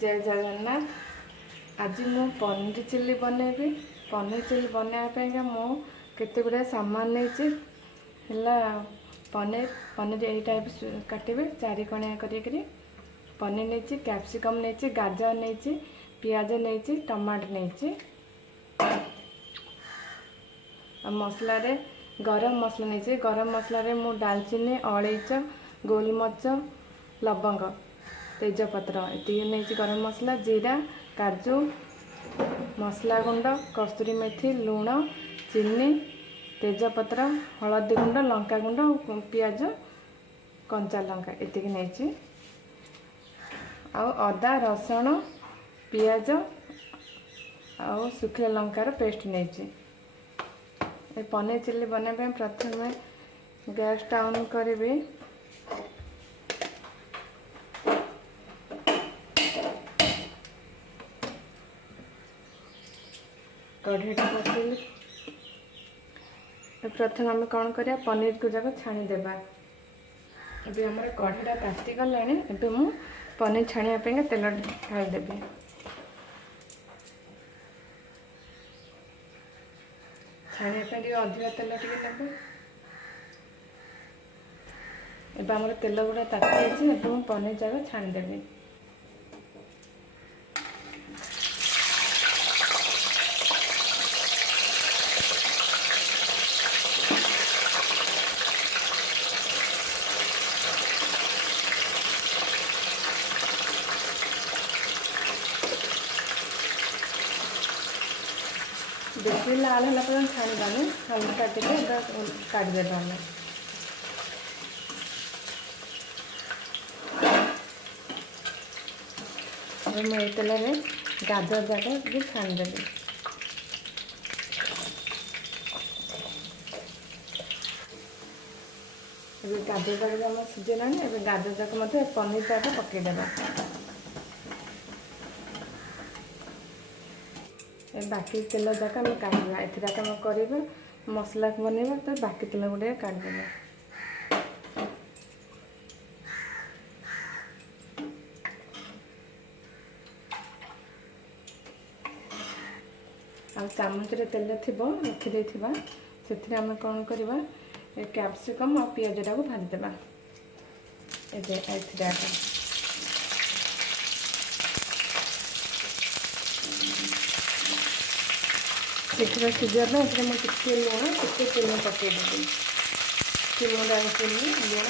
जय जगन्नाथ। आज मु पनीर चिल्ली बनैबी। पनीर चिल्ली बनवाई मु केते गुड़ा सामान नहीं पनीर पनीर यही टाइप काटे चारि कणिया करी पनीर नहीं कैप्सिकम नहीं गाजर नहीं पियाज नहीं टमाटर नहीं मसला रे गरम मसला नहीं गरम मसला रे मु दालचीनी अलैच गोलमरीच लवंग तेजपत्र ये नहीं गरम मसला जीरा काजू मसला गुंड कस्तूरी मेथी लुण चीनी तेजपत्र हलदी गुंड लंका गुंड पियाज कंचा लंका एतिक नहीं अदा रसुण पियाज आउ सुखिला लंकार पेस्ट नहीं पनीर चिल्ली बनवाई प्रथम गैस ऑन करी कढ़ईटा बसैली प्रथम आम कौन करा पनीर को जाक छाणीदेवा अभी आम कढ़ईटा ताती गला मुझे पनीर छाणिया तेल ढालीदेवी छाणिया अधिक तेल टे ने एम तेल गुड़ा ताती पनीर जाक छाणीदेवी बेसी लाल है छाणी हल्का टिके काटिदेवा मुझे तेल में गाजर जाक भी छाणीदेवी गाजर जाक आम सीझेला गाजर जाक पनीर जाक पकईदेवा बाकी तेल जाक आम काढ़ा एथाक आम कर मसला बनवा तो बाकी तेल गुड़े काढ़देवा आ चामच तेल थी रखीदे से आम कौन करवा कैप्सिकम और पियाज टाक भाजीदेवा शीघ्र सीझापे मुझे लुण टे चीनी पकईदेवी चीनी दालचीनी लुण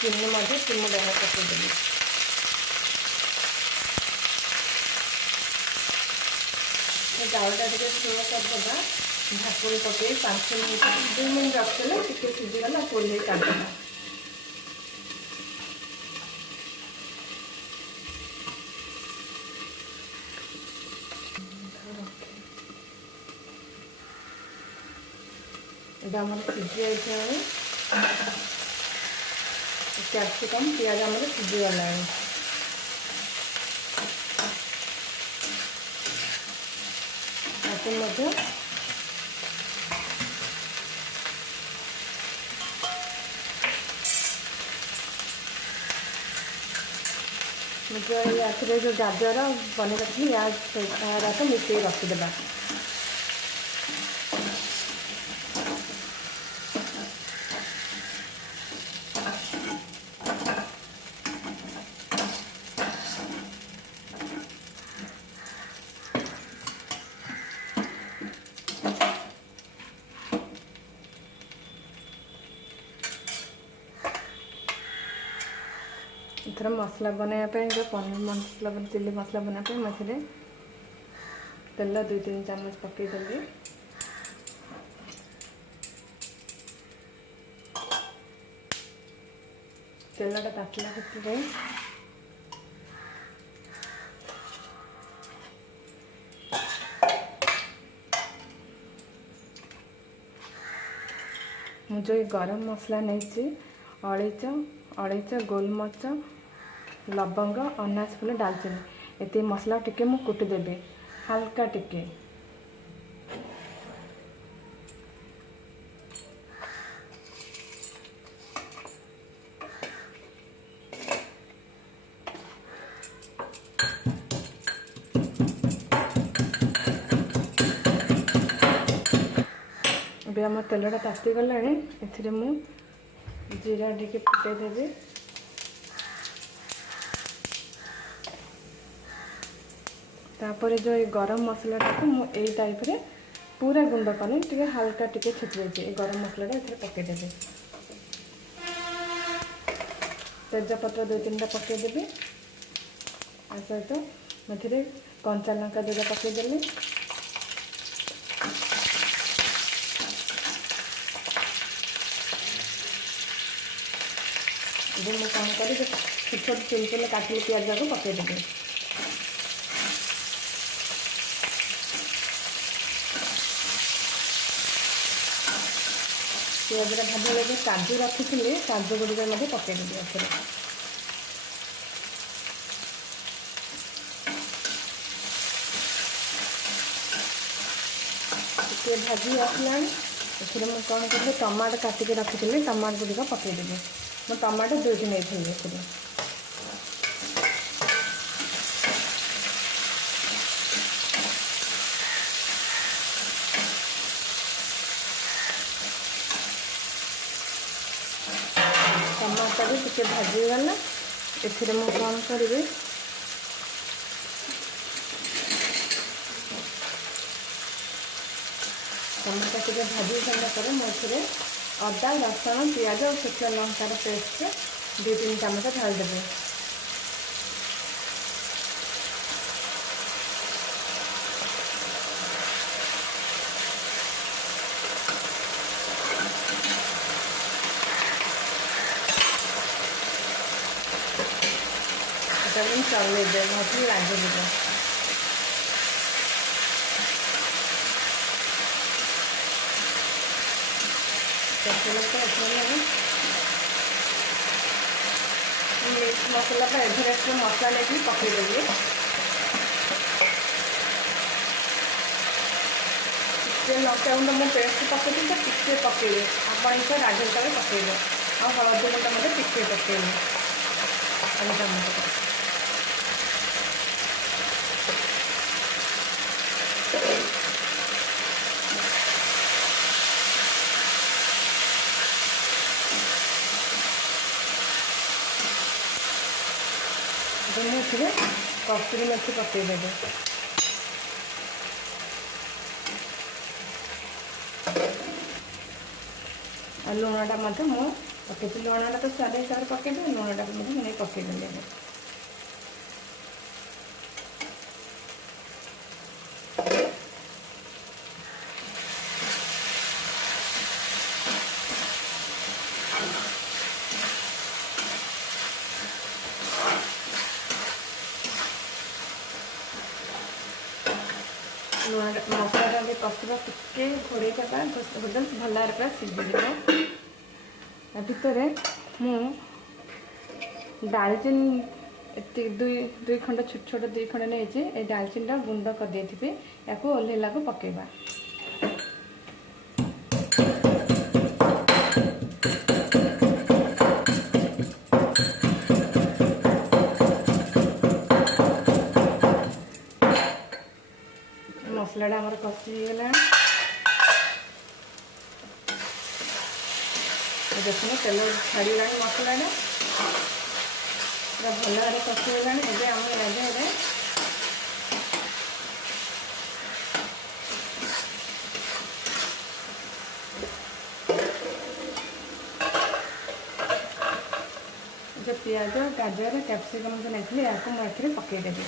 चीनी चीनी दाना पकईदेवी चाउलटा टे स्लो करदेवा ढाकुणी पकई 5 मिनट 2 मिनट रखदेले टे सीझीगला कोल्हे काटदेवा आम सीझी जाए कैप्सिकम पियाज आम सीझीगला मुझे या जो गाजर बने रखी तो मिसई रखीदेवा इथर मसला बनवाई जो पनीर मसला चिल्ली मसला बनवाई मुझे तेल 2-3 चामच पकईदेवी तेलटा तातिला भीतर मुझे गरम मसला नहीं अलैच गोलमरीच लवंग अनाज फूल डालचीनी ये मसला टिके मु कुटी देबे हल्का टिके आम तेलटा ताती गला मु जीरा टिके फुटेदेवी। तापर जो ये गरम मसलाटा को मुझे टाइप रे पूरा गुंड करनी टे हल्का टिके छिटी गरम मसलाटा ये पकईदेवी। तेजपत्र 2-3टा पकईदेवी। आ सहित मधे कंचा लंका 2टा पकईदेली। मुझे कौन करी छोट छोट चुन चुन काटिले पियाज को पकईदेवी। पियाज भाजी लगे काजू रखी काजू गुड़िक पकईदेवी। आखिर टे भाजी आसला मुझे कौन करी टमाटो काटिक रखी टमाटो गुड़िक पकईदेवी। मैं टमाटो 2टी नहीं टमाटर भी टे भाजीगला ए मुझे कौन करी टमाटर टे भाजी सारापर मुझे अदा रसुण पियाज और शुखला लंकार पेस्ट 2-3 चामच ढालदेवी। चल दे भल लगे मिक्स मसला पर एवरेस्ट मसला लेकिन पकईदेवी। टे लंका गुंड मुझे पेस्ट पकई तो टे पकईबे आप राज हिसाब से पकईबे। आ हलदी गुंड मतलब टे पकईबे। टमाटर मुझे कस्तूरी मेथी पकईदेवी। लुणटा पकई लुणटा तो स्वाद हिसाब से पकईदे लुणटा मुझे पकईदेली। मसला कषा टे घोड़े भल पूरा सीझी भितर मु डालचीनी 2 खंड छोट छोट 2 खंड नहीं डालचीनी गुंड कर देथिबे या ओल्हेला को पकेबा। मसलाटा आमर कषिगला देखो तेल छाड़ा मसलाटा पूरा भल भाव कषिगला। एवं आम लगे जो पियाज गाजर कैप्सिकम जो नहीं या मुझे पकईदेवी।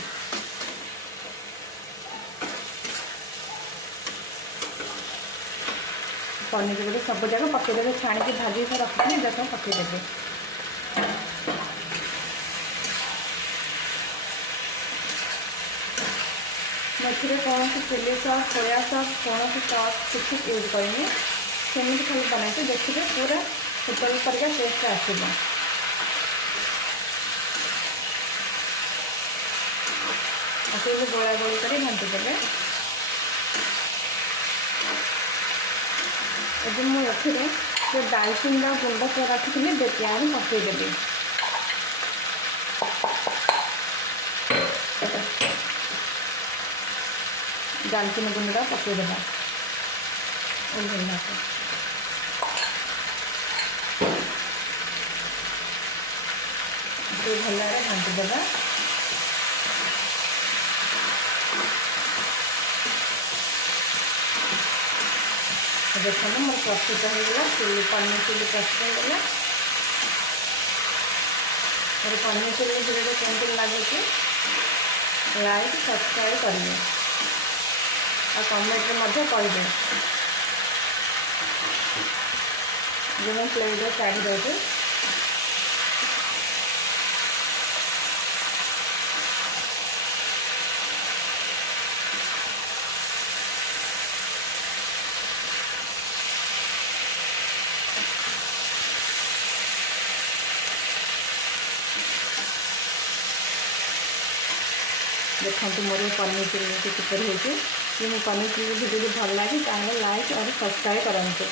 पनीर सब जगह पकईदेवी छाणी भाजी रखी जैसे पकईदेवी। मैं कौन चिली सॉस सोया सॉस कौन सॉस कुछ यूज करनी सेमती खाली बनाई देखिए पूरा होटल परिका टेस्ट आसो। गोला गोली कर घाटीदेवे। एवं मुझे जो डालचीनी गुंड रखी यहाँ पकईदेवी। डालचीनी गुंडा पकईदेवा। ଟିକେ ଭଲ ଭାବରେ ଘାଣ୍ଟି ଦେବା। ଦେଖନ୍ତୁ ମୋର ପ୍ରସ୍ତୁତ ହୋଇଗଲା ପନିର ଚିଲି ପ୍ରସ୍ତୁତ ହୋଇଗଲା। ମୋର ପନିର ଚିଲି ଭିଡ଼ିଓ କେମିତି ଲାଗୁଛି ଲାଇକ୍ ସବସ୍କ୍ରାଇବ୍ କରିବେ ଆଉ କମେଣ୍ଟରେ ମଧ୍ୟ କହିବେ। ଯେ ମୁଁ ପ୍ଲେଟ୍ରେ କାଢ଼ି ଦେଉଛି। देखो मोर पनीर चिली किपर हो। पनीर चिली भिडियो भल लगे लाइक और सब्सक्राइब करूँ।